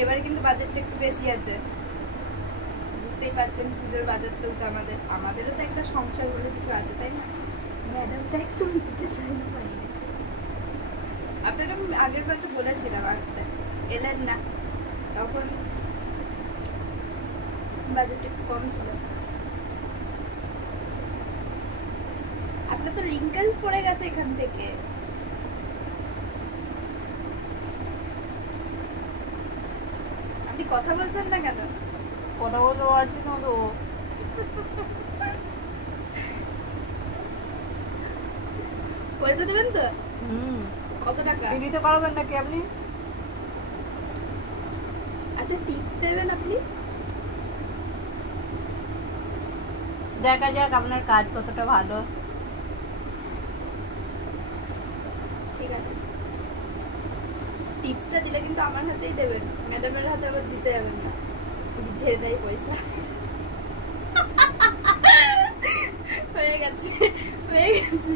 এবারে কিন্তু বাজেটটা একটু বেশি আছে, বুঝতেই পারছেন পুজোর বাজার চলছে আমাদের, আমাদেরও তো একটা সংসার বলে কিছু আছে তাই না। ম্যাডামটা একদম দিতে চাই না পারি, আপনারা আগের মাসে বলেছিলাম আসতে, এলেন না, তখন বাজেট একটু কম ছিল। আপনার তো রিঙ্কেলস পড়ে গেছে এখান থেকে। আপনি কথা বলছেন না কেন? কথা বলতে পারছি না তো। পয়সা দেবেন তো? কত টাকা দিতে পারবেন নাকি আপনি? আচ্ছা টিপস দেবেন আপনি? দেখা যাক আপনার কাজ কতটা ভালো। ঠিক আছে, টিপসটা দিলে কিন্তু আমার হাতেই দেবেন, ম্যাডামের হাতে আবার দিতে যাবেন না, ঝেড়ে দেয় পয়সা। হয়ে গেছে হয়ে গেছে।